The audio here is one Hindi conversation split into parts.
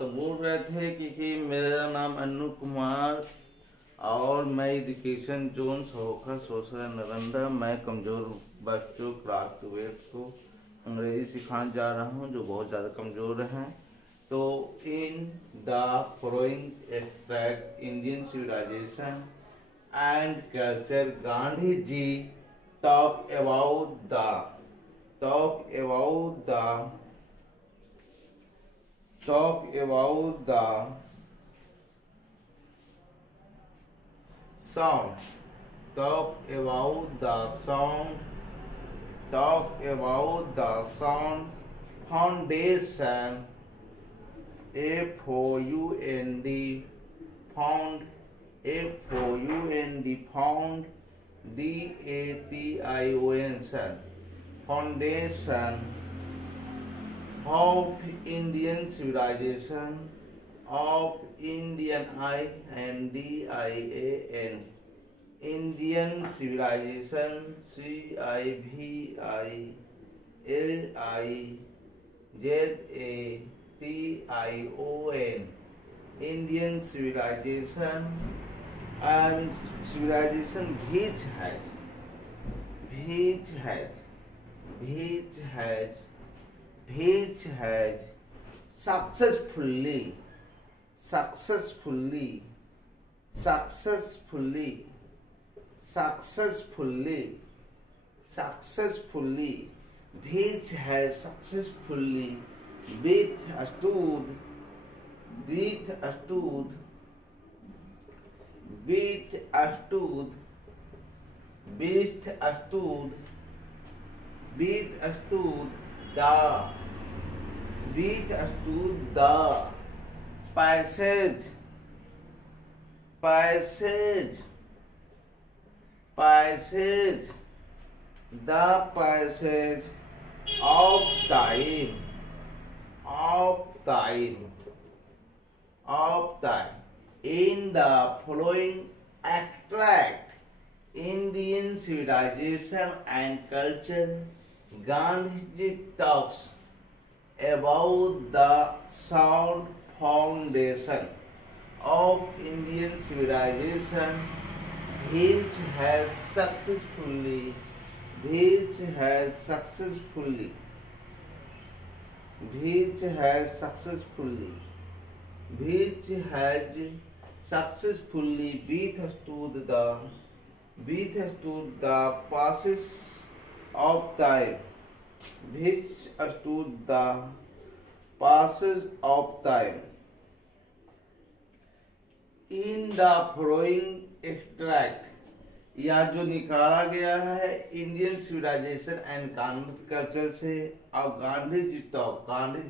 तो बोल रहे थे कि मेरा नाम अनु कुमार और मैं एजुकेशन जोन सोखा सोशल नालंदा। मैं कमज़ोर बच्चों क्लास 12 को अंग्रेजी सिखाने जा रहा हूँ जो बहुत ज़्यादा कमज़ोर हैं। तो in the following extract Indian civilisation and culture Gandhi ji talk about the song, foundation, found DATION foundation of Indian civilization of Indian Indian civilization CIVILIZATION Indian civilization and civilization which has successfully withstood the passage of time in the following extract Indian civilization and culture. Gandhiji talks about the sound foundation of Indian civilization which has successfully withstood the passage of time in the following extract। यह जो निकाला गया है इंडियन सिविलाइजेशन एंड कल्चर से। अब गांधी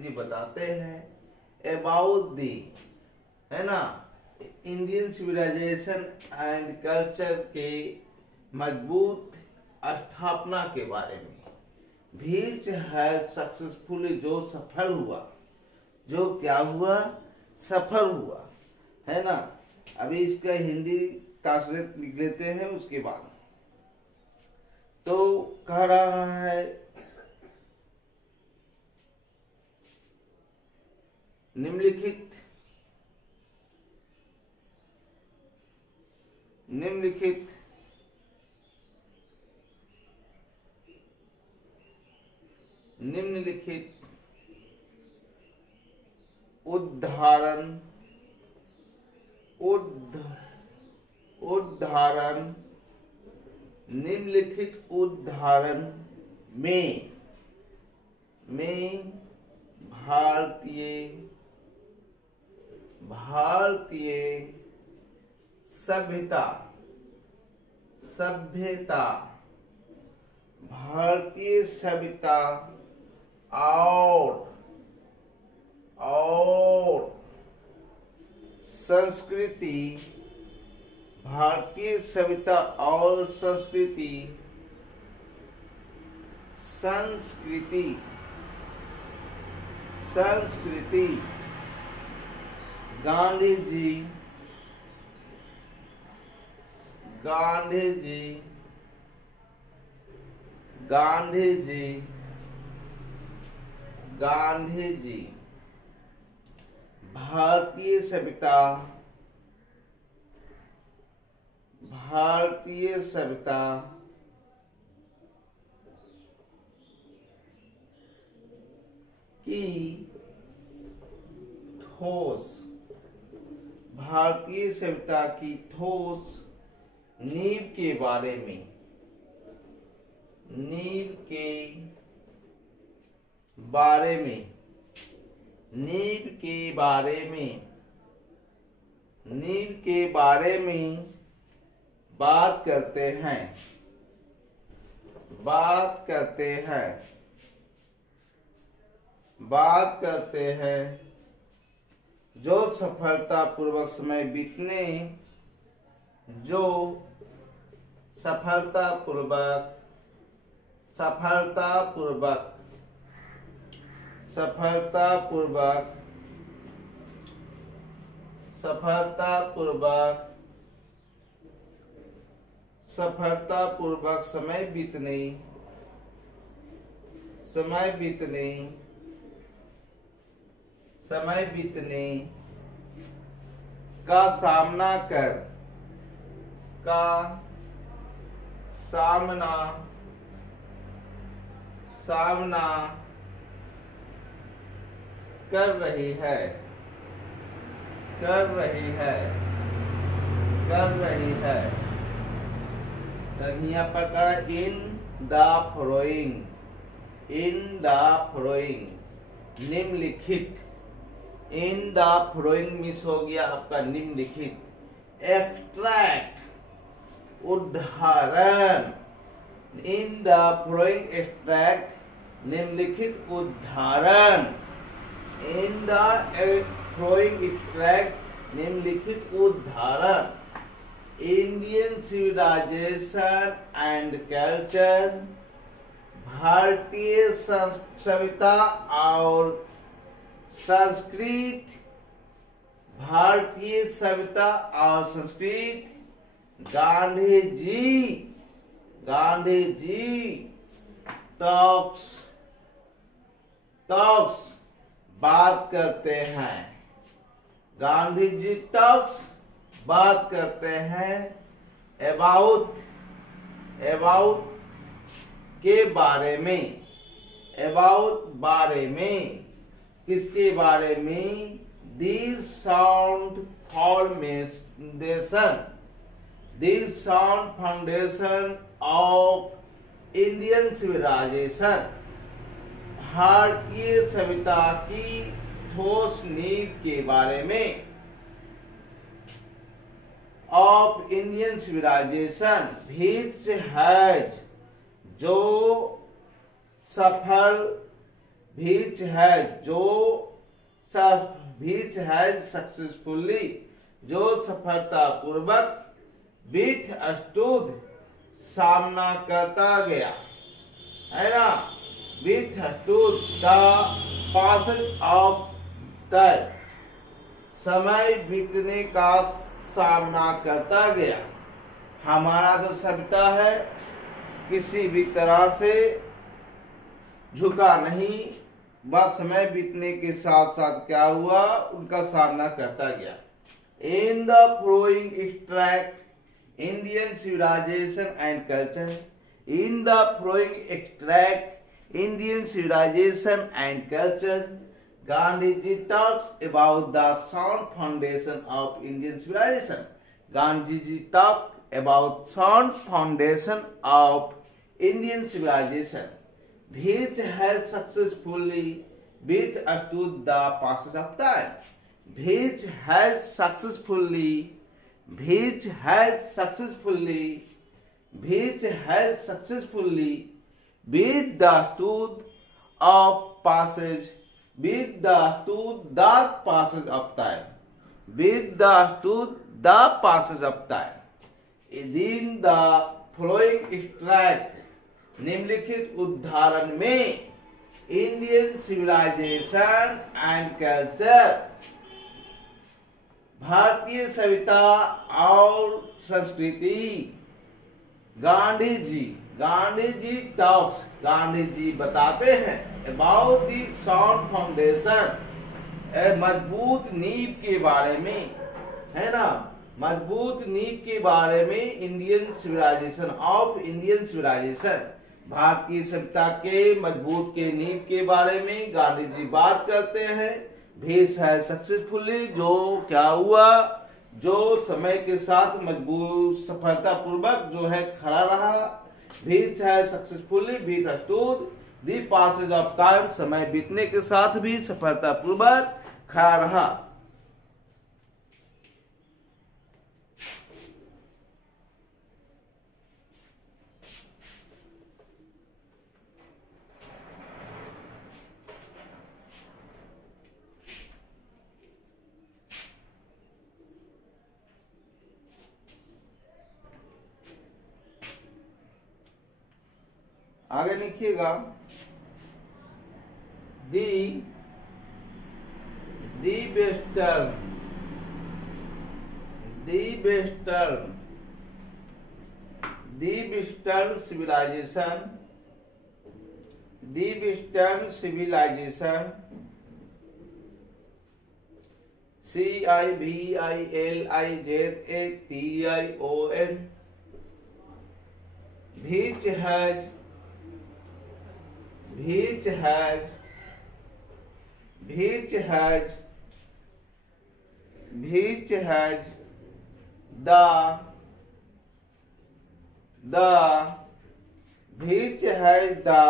जी बताते हैं अबाउट दी, है ना, इंडियन सिविलाइजेशन एंड कल्चर के मजबूत स्थापना के बारे में। व्हिच हैज सक्सेसफुली, जो सफल हुआ, जो क्या हुआ, सफल हुआ, है ना। अभी इसका हिंदी ट्रांसलेट लिख लेते हैं उसके बाद। तो कह रहा है निम्नलिखित उदाहरण में भारतीय सभ्यता और संस्कृति, भारतीय सभ्यता और संस्कृति गांधी जी भारतीय सभ्यता की ठोस नींव के बारे में बात करते हैं जो सफलतापूर्वक समय बीतने सफलतापूर्वक समय बीतने का सामना कर रही है। यहाँ पर इन द फॉलोइंग निम्नलिखित, इन द फॉलोइंग मिस हो गया आपका निम्नलिखित, एक्सट्रैक्ट उदाहरण, इन द फॉलोइंग एक्सट्रैक्ट निम्नलिखित उदाहरण, इन द फॉलोइंग एक्सट्रैक्ट निम्नलिखित उदाहरण, इंडियन सिविलाइजेशन एंड कल्चर, भारतीय सभ्यता और संस्कृति, गांधी जी टॉक्स बात करते हैं, गांधी जी टॉक्स बात करते हैं अबाउट के बारे में, किसके बारे में, this sound foundation of Indian civilisation, भारतीय सभ्यता की ठोस नींव के बारे में, of Indian civilisation, which has successfully जो सफलतापूर्वक विथस्टूड सामना करता गया, है ना, withstood the passage of time, समय बीतने का सामना करता गया। हमारा जो सभ्यता है किसी भी तरह से झुका नहीं, बस समय बीतने के साथ साथ क्या हुआ, उनका सामना करता गया। In the following extract Indian civilisation and culture, in the following extract Indian civilisation and culture, Gandhiji talks about the sound foundation of Indian civilization. Gandhiji talked about sound foundation of Indian civilization, which has successfully withstood the passage of time. Which has successfully withstood of passage. Withstood the passage of time. Withstood the passage of time. In the following extract, निम्नलिखित उदाहरण में इंडियन सिविलाइजेशन एंड कल्चर, भारतीय सभ्यता और संस्कृति, गांधी जी टॉक्स, गांधी जी बताते हैं अबाउट दी साउंड फाउंडेशन, मजबूत नींव के बारे में, है ना, मजबूत नींव के बारे में इंडियन सिविलाइजेशन, भारतीय सभ्यता के मजबूत के नींव के बारे में गांधी जी बात करते हैं। भेष है सक्सेसफुली, जो क्या हुआ, जो समय के साथ मजबूत सफलता पूर्वक जो है खड़ा रहा। भेष है successfully withstood the passage of time, समय बीतने के साथ भी सफलता पूर्वक खड़ा रहा। आगे लिखिएगा, the western civilisation CIVILIZATION which has the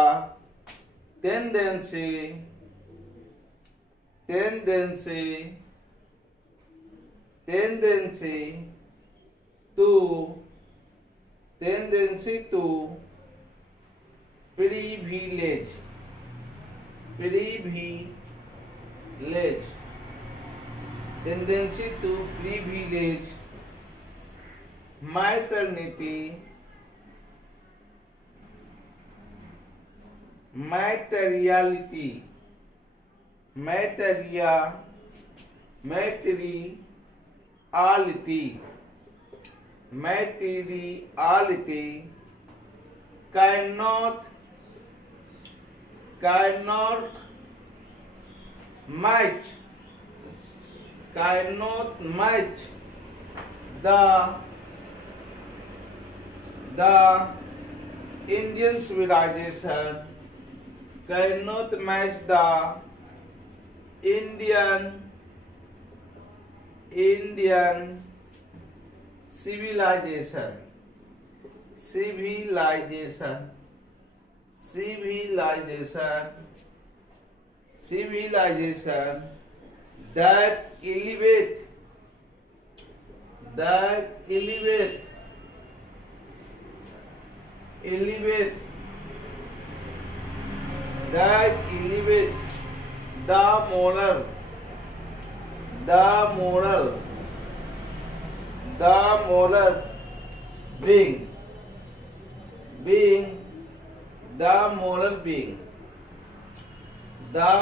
tendency to privilege maternity, cannot match the Indian civilization, cannot match the Indian civilization that elevate the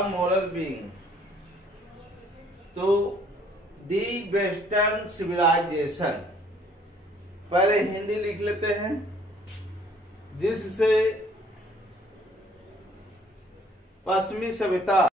moral being तो दी वेस्टर्न सिविलाइजेशन, पहले हिंदी लिख लेते हैं, जिससे पश्चिमी सभ्यता